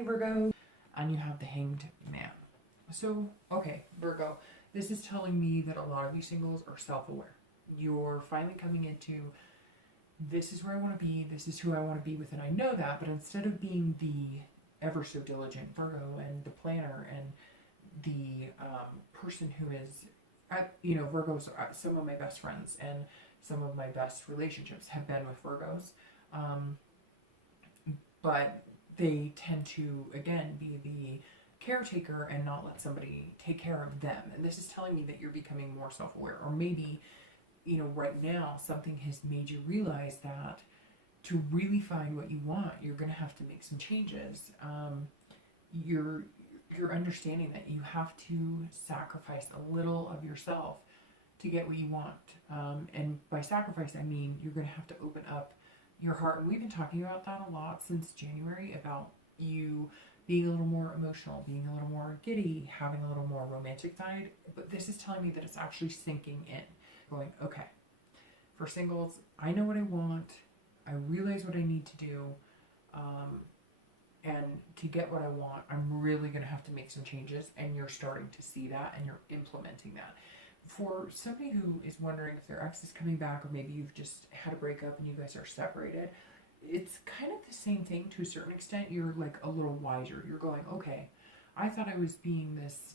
Hey Virgo, and you have the Hanged Man. So, okay, Virgo, this is telling me that a lot of you singles are self-aware. You're finally coming into, this is where I want to be, this is who I want to be with, and I know that, but instead of being the ever so diligent Virgo and the planner and the person who is, Virgos, some of my best friends and some of my best relationships have been with Virgos, but they tend to, again, be the caretaker and not let somebody take care of them. And this is telling me that you're becoming more self-aware. Or maybe, right now something has made you realize that to really find what you want, you're going to have to make some changes. You're understanding that you have to sacrifice a little of yourself to get what you want. And by sacrifice, I mean you're going to have to open up your heart. And we've been talking about that a lot since January, about you being a little more emotional, being a little more giddy, having a little more romantic side. But this is telling me that it's actually sinking in. Going, okay, for singles, I know what I want. I realize what I need to do. And to get what I want, I'm really going to have to make some changes. And you're starting to see that and you're implementing that. For somebody who is wondering if their ex is coming back, or maybe you've just had a breakup and you guys are separated, it's kind of the same thing to a certain extent. You're like a little wiser. You're going, okay, I thought I was being this,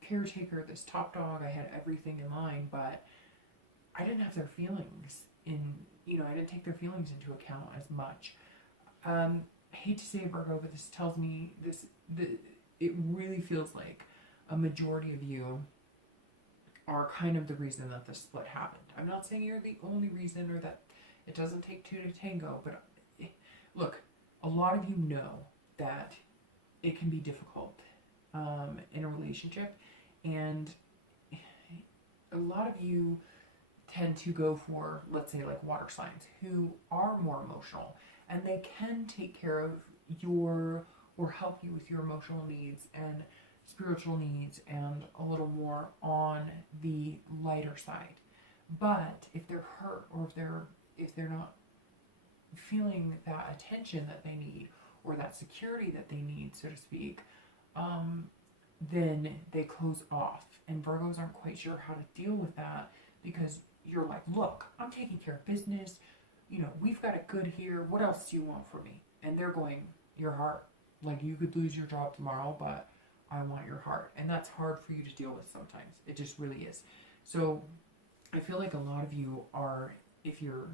caretaker, this top dog. I had everything in line, but I didn't have their feelings I didn't take their feelings into account as much. I hate to say it, Virgo, but this tells me it really feels like a majority of you are kind of the reason that this split happened. I'm not saying you're the only reason or that it doesn't take two to tango, but look, a lot of you know that it can be difficult in a relationship, and a lot of you tend to go for, let's say, like water signs who are more emotional, and they can take care of or help you with your emotional needs and spiritual needs and a little more on the lighter side. But if they're hurt, or if they're not feeling that attention that they need, or that security that they need, so to speak, then they close off. And Virgos aren't quite sure how to deal with that, because you're like, look, I'm taking care of business, we've got it good here, what else do you want from me? And they're going, your heart. Like, you could lose your job tomorrow, but I want your heart. And that's hard for you to deal with sometimes. It just really is. So I feel like a lot of you are, if you're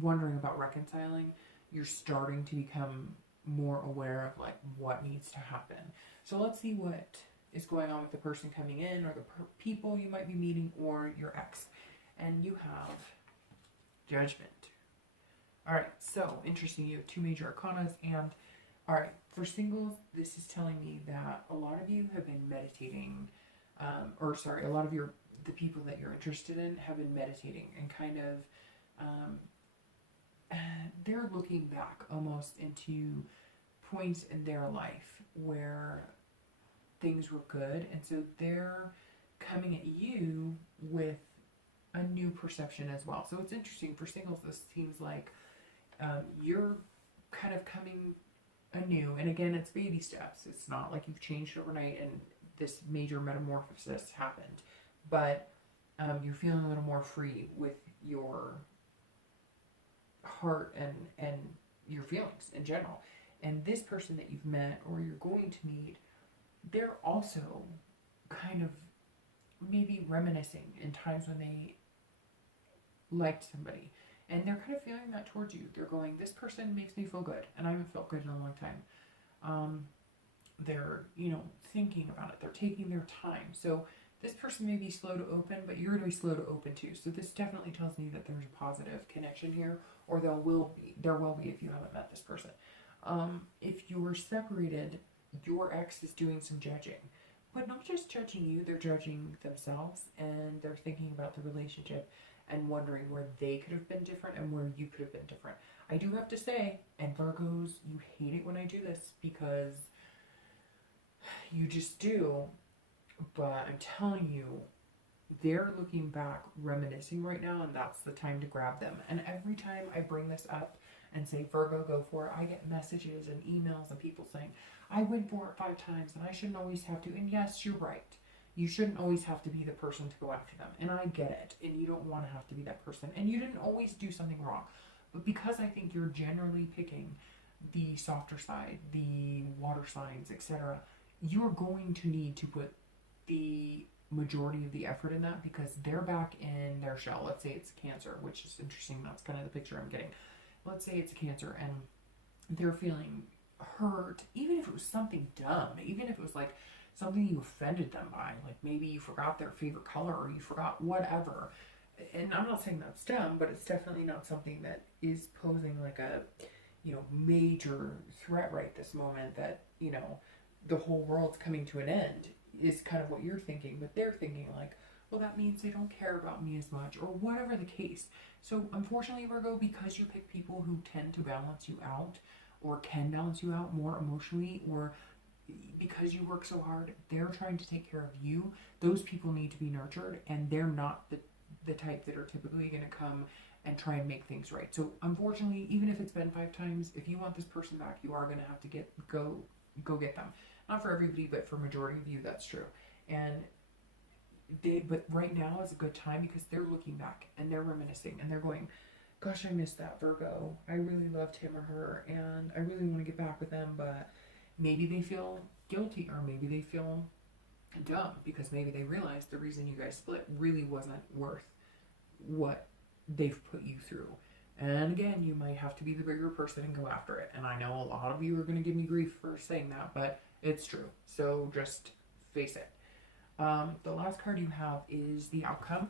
wondering about reconciling, you're starting to become more aware of like what needs to happen. So let's see what is going on with the person coming in, or the people you might be meeting, or your ex. And you have Judgment. All right, so interesting. You have two major arcanas. And all right, for singles, this is telling me that a lot of you have been meditating, a lot of the people that you're interested in have been meditating and kind of, they're looking back almost into points in their life where things were good. And so they're coming at you with a new perception as well. So it's interesting for singles. This seems like you're kind of coming anew, and again, it's baby steps. It's not like you've changed overnight and this major metamorphosis happened, but you're feeling a little more free with your heart and your feelings in general. And this person that you've met, or you're going to meet, they're also kind of maybe reminiscing in times when they liked somebody, and they're kind of feeling that towards you. They're going, this person makes me feel good, and I haven't felt good in a long time. They're thinking about it. They're taking their time. So this person may be slow to open, but you're going to be slow to open too. So this definitely tells me that there's a positive connection here, or there will be if you haven't met this person. If you were separated, your ex is doing some judging, but not just judging you. They're judging themselves, and they're thinking about the relationship and wondering where they could have been different and where you could have been different. I do have to say, and Virgos, you hate it when I do this because you just do, but I'm telling you, they're looking back, reminiscing right now, and that's the time to grab them. And every time I bring this up, and say, Virgo, go for it. I get messages and emails and people saying, I went for it 5 times and I shouldn't always have to. And yes, you're right. You shouldn't always have to be the person to go after them. And I get it. And you don't want to have to be that person. And you didn't always do something wrong. But because I think you're generally picking the softer side, the water signs, etc., you're going to need to put the majority of the effort in that because they're back in their shell. Let's say it's Cancer, which is interesting. That's kind of the picture I'm getting. Let's say it's a Cancer and they're feeling hurt, even if it was something dumb, even if it was like something you offended them by, like maybe you forgot their favorite color or you forgot whatever. And I'm not saying that's dumb, but it's definitely not something that is posing like a, major threat right this moment that, the whole world's coming to an end is kind of what you're thinking, but they're thinking like, well, that means they don't care about me as much or whatever the case. So unfortunately, Virgo, because you pick people who tend to balance you out or can balance you out more emotionally, or because you work so hard, they're trying to take care of you. Those people need to be nurtured, and they're not the type that are typically going to come and try and make things right. So unfortunately, even if it's been 5 times, if you want this person back, you are going to have to go get them. Not for everybody, but for majority of you, that's true. And but right now is a good time because they're looking back and they're reminiscing and they're going, gosh, I missed that Virgo. I really loved him or her and I really want to get back with them, but maybe they feel guilty or maybe they feel dumb because maybe they realize the reason you guys split really wasn't worth what they've put you through. And again, you might have to be the bigger person and go after it. And I know a lot of you are going to give me grief for saying that, but it's true. So just face it. The last card you have is the outcome.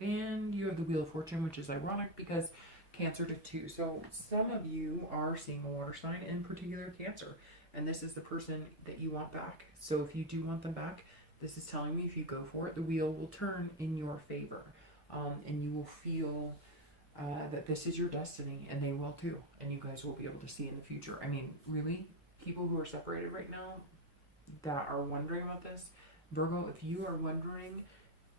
And you have the Wheel of Fortune, which is ironic because Cancer did too. So some of you are seeing a water sign, in particular Cancer. And this is the person that you want back. So if you do want them back, this is telling me if you go for it, the wheel will turn in your favor. And you will feel that this is your destiny, and they will too. And you guys will be able to see in the future. I mean, really, people who are separated right now that are wondering about this, Virgo, if you are wondering,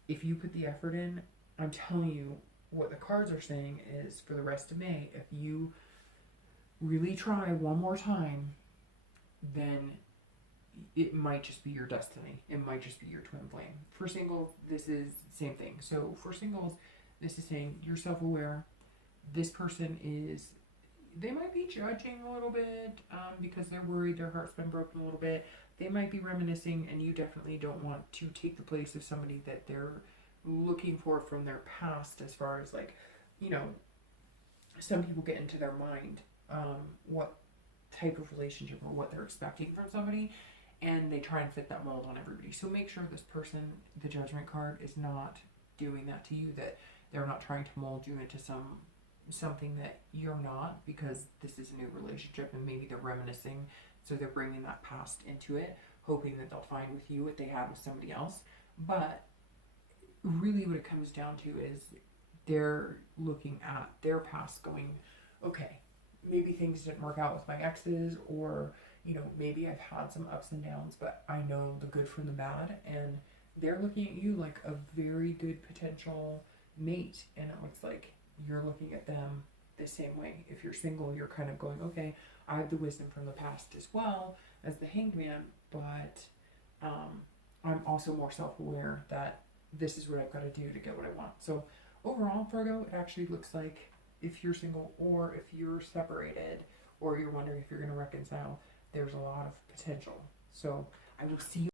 if you put the effort in, I'm telling you what the cards are saying is for the rest of May, if you really try one more time, then it might just be your destiny. It might just be your twin flame. For singles, this is the same thing. So for singles, this is saying you're self-aware. This person is, they might be judging a little bit because they're worried their heart's been broken a little bit. They might be reminiscing, and you definitely don't want to take the place of somebody that they're looking for from their past, as far as like, some people get into their mind what type of relationship or what they're expecting from somebody, and they try and fit that mold on everybody. So make sure this person, the Judgment card, is not doing that to you, that they're not trying to mold you into something that you're not, because this is a new relationship and maybe they're reminiscing, so they're bringing that past into it, hoping that they'll find with you what they had with somebody else. But really what it comes down to is they're looking at their past going, okay, maybe things didn't work out with my exes, or maybe I've had some ups and downs, but I know the good from the bad, and they're looking at you like a very good potential mate, and it looks like you're looking at them the same way. If you're single, you're kind of going, okay, I have the wisdom from the past as well as the Hanged Man, but I'm also more self-aware that this is what I've got to do to get what I want. So overall, Virgo, it actually looks like if you're single or if you're separated or you're wondering if you're going to reconcile, there's a lot of potential. So I will see you